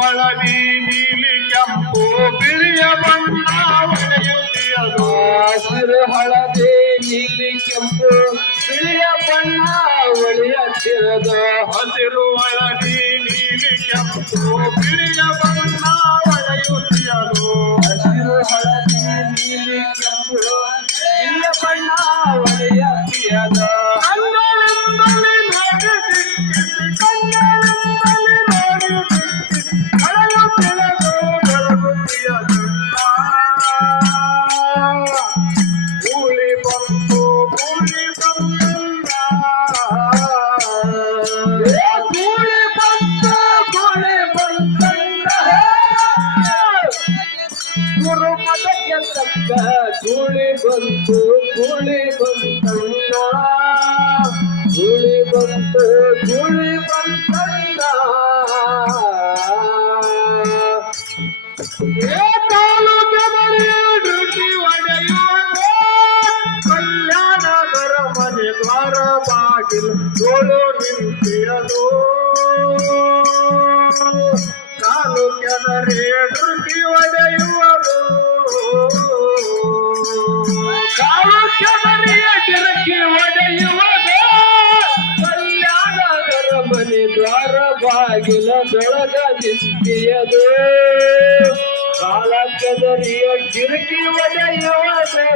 ಒಳದಿ ನೀಲಿ ಕೆಂಪು ಬಿಳಿಯ ಬಣ್ಣ ಒಡೆಯುತ್ತಿಯದು ಹಸಿರು ಹಳದಿ ನೀಲಿ ಕೆಂಪು ಬಿಳಿಯ ಬಣ್ಣ ಒಳೆಯುತ್ತಿರದು ಹಸಿರು ಒಳದಿ ನೀಲಿ ಕೆಂಪು ಬಿಳಿಯ ಬಣ್ಣ ಒಡೆಯುತ್ತಿಯದು ಹಸಿರು ಹಳದಿ ನೀಲಿ ಕೆಂಪು ಬಿಳಿಯ ಬಣ್ಣ ಒಳೆಯುತ್ತಿರದು ಗೂಳಿ ಬಂತು ಗೂಳಿ ಬಂತಣ್ಣ ಗೂಳಿ ಬಂತು ಗೂಳಿ ಬಂತಣ್ಣ ಡ್ಯೂಟಿ ಒಡೆಯುವ ಕಲ್ಯಾಣದರ ಮನೆ ದ್ವಾರ ಬಾಗಿಲು ತೋಳು ನಿಂತಿಯದು ಕಾಲು ಕೆದರೆ ಡ್ಯೂಟಿ ಒಡೆಯುವುದು ಕಾಲು ಕೆದರಿಯ ಗಿರಕಿ ಒಡೆಯುವುದು ಕಲ್ಯಾಣದರ ಮನೆ ದ್ವಾರ ಬಾಗಿಲ ಬೆಳಗ ನಿಂತಿಯದು ಕಾಲ ಕೆದರಿಯ ಗಿರಕಿ ಒಡೆಯುವುದು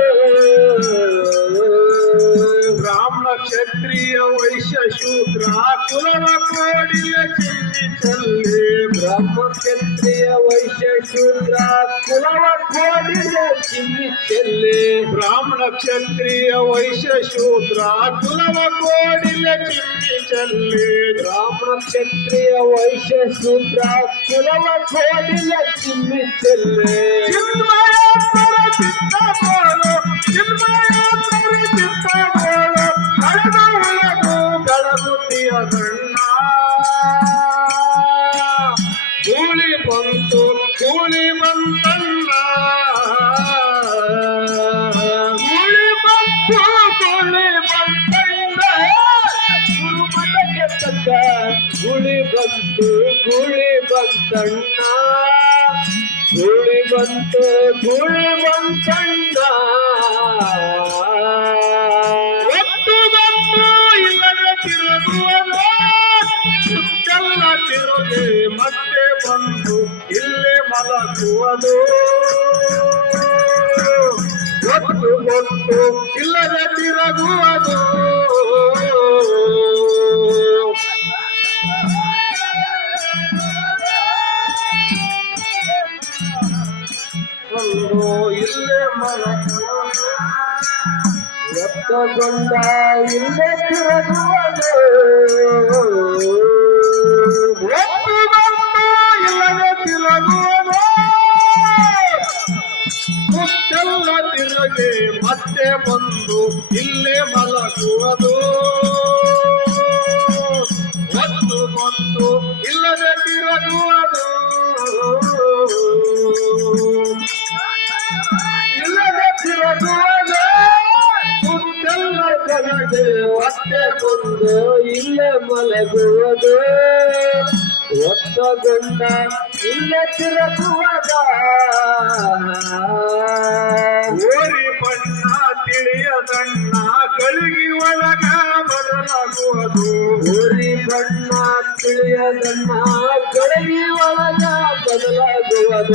ಬ್ರಾಹ್ಮಣ ಕ್ಷತ್ರಿಯ ವೈಶ್ಯ ಶೂದ್ರ ಕುಲವ ಕೋಡಿಯ ಚಿನ್ನಿ ಚಲ್ಲಿ ಬ್ರಹ್ಮ ಕ್ಷತ್ರಿಯ ವೈಶ್ಯ ಶೂದ್ರ ಕುಲವ ಕೋಡಿಯ ಚಿನ್ನಿ ಚೆಲ್ಲಿ ಬ್ರಾಹ್ಮಣ ಕ್ಷತ್ರಿಯ ವೈಶ್ಯ ಶೂದ್ರ ಕುಲವ ಕೋಡಿಯ ಚಿನ್ನಿ ಚಲ್ಲಿ ಬ್ರಾಹ್ಮಣ ಕ್ಷತ್ರಿಯ ವೈಶ್ಯ ಶೂದ್ರ ಕುಲವ ಕೋಡಿಯ ಚಿನ್ನಿ ಚೆಲ್ಲಿ ಚಿನ್ಮಯಾತ್ಮರ ಚಿತ್ತ ಬೋಳು ಚಿನ್ಮಯಾತ್ಮರ ಚಿತ್ತ ಬೋಳು ಕಳೆದ ಉಳದು ಬೆಳಗುತ್ತಿಯ ಸಣ್ಣ ಗೂಳಿ ಬಂತು ಗೂಳಿ ಬಂತಣ್ಣ ಗೂಳಿ ಬಂತು ಗೂಳಿ ಬಂತಣ್ಣ ಗುರುಮಠಕ್ಕೆ ತಕ್ಕ ಗೂಳಿ ಬಂತು ಗೂಳಿ ಬಂತಣ್ಣ ಗೂಳಿ ಬಂತು ಗೂಳಿ ಬಂತಣ್ಣ ಒಟ್ಟು ಬಂತು ಇಲ್ಲದ ತಿರುಗುವುದು ಸುತ್ತೆಲ್ಲ ತಿರುಗಿ ಮತ್ತೆ ಬಂದು ಇಲ್ಲೇ ಮಲಗುವುದು ಒಟ್ಟು ಬಂತು ಇಲ್ಲದ ತಿರುಗುವುದು ಒಂದು ಇಲ್ಲೇ ಮಲಗುವುದು ಒತ್ತಗೊಂಡ ಇಲ್ಲೇ ತಿರುಗುವುದು ಒಟ್ಟು ಬಂತು ಇಲ್ಲದ ತಿರುಗುವುದು ಸುತ್ತೆಲ್ಲ ತಿರುಗಿ ಮತ್ತೆ ಬಂದು ಇಲ್ಲೇ ಮಲಗುವುದು ಒತ್ತು ಬಂತು ಇಲ್ಲದೆ ತಿರುಗುವುದು ಇಲ್ಲದೆ ತಿರುಗುವುದು ಸುತ್ತೆಲ್ಲ ಕಲಿಗೆ ಒತ್ತೆ ಬಂದು ಇಲ್ಲೇ ಮಲಗುವುದು ಒತ್ತಗೊಂಡ ಇಲ್ಲೇ ತಿರುಗುವುದ ಓರಿ ಬಣ್ಣ ತಿಳಿಯದಣ್ಣ ಗಳಿಗೆ ಒಳಗ ಬದಲಾಗುವುದು ಊರಿ ಬಣ್ಣ ತಿಳಿಯದಣ್ಣ ಗಳಿಗೆ ಒಳಗ ಬದಲಾಗುವುದು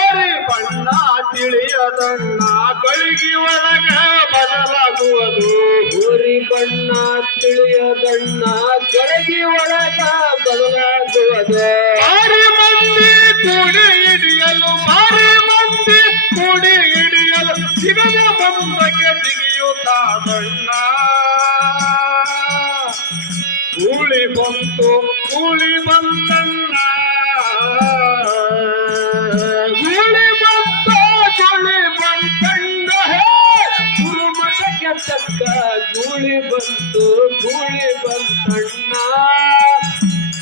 ಓರಿ ಬಣ್ಣ ತಿಳಿಯದಣ್ಣ ಗಳಿಗೆ ಒಳಗ ಬದಲಾಗುವುದು ಊರಿ ಬಣ್ಣ ತಿಳಿಯದಣ್ಣ ಗಳಿಗೆ ಒಳಗ ಬದಲಾಗುವುದು ಭಾರಿ ಮಂದಿ ಕೂಡಿ ಹಿಡಿಯಲು ಭಾರಿ ಮಂದಿ ಕೂಡಿ ಹಿಡಿಯಲು ಸಿಗದ ಮುಂದಕ್ಕೆ ಜಿಗಿಯುತ್ತಾದಣ್ಣ ಗೂಳಿ ಬಂತು ಗೂಳಿ ಬಂತಣ್ಣ ಗೂಳಿ ಬಂತು ಗೂಳಿ ಬಂತಣ್ಣ ಗುರುಮಠಕ್ಕೆ ತಕ್ಕ ಗೂಳಿ ಬಂತು ಗೂಳಿ ಬಂತಣ್ಣ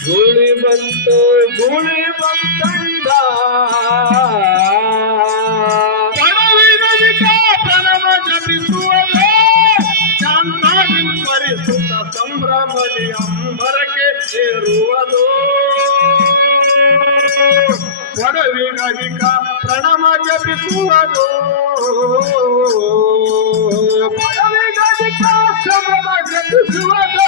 ಗೂಳಿ ಬಂತು ಗೂಳಿ ಬಂತಣ್ಣ ಪಡವಿನದಿಕ ಪ್ರಣವ ಜಪಿಸುವಲೇ ಶಾಂತಾಗಿ ಸ್ಮರಿಸುತ್ತ ಸಂಭ್ರಮದಿ ಅಂಬರಕ್ಕೆ ಸೇರುವುದು ಒಡವಿಗಲಿಕ ಪ್ರಣಮ ಜಪಿಸುವುದು ಒಡವಿಗಲಿಕ ಸಂಭ್ರಮ ಜಪಿಸುವುದು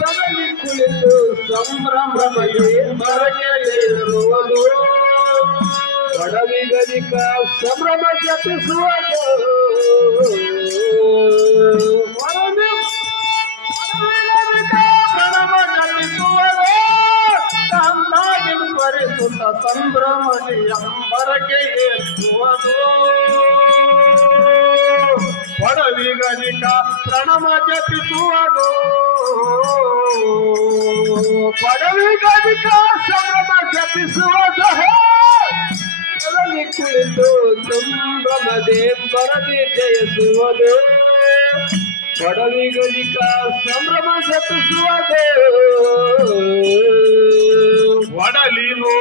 ಕದಲಿ ಕುಳಿತು ಸಂಭ್ರಮದಲ್ಲಿ ಬರಗೆಯಿರುವುದು ಒಡವಿಗಲಿಕ ಸಂಭ್ರಮ ಜಪಿಸುವುದು ಪ್ರಣಮ ಜಪಿಸುವುದು ಕಾಂತಾಗಿ ಸ್ಮರಿಸುತ್ತ ಸಂಭ್ರಮದಿ ಅಂಬರಕ್ಕೆ ಏರುವುದು ಒಡವಿಗಲಿಕ ಪ್ರಣಮ ಜಪಿಸುವುದು ಒಡವಿಗಲಿಕ ಸಂಭ್ರಮ ಜಪಿಸುವುದು ಕದಲಿ ಕುಳಿತು ಸಂಭ್ರಮದೆ ಬರದಿ ಜಯಿಸುವುದು ಒಡವಿಗಲಿಕ ಸಂಭ್ರಮ ಜಪಿಸುವುದು ಒಡಲಿನು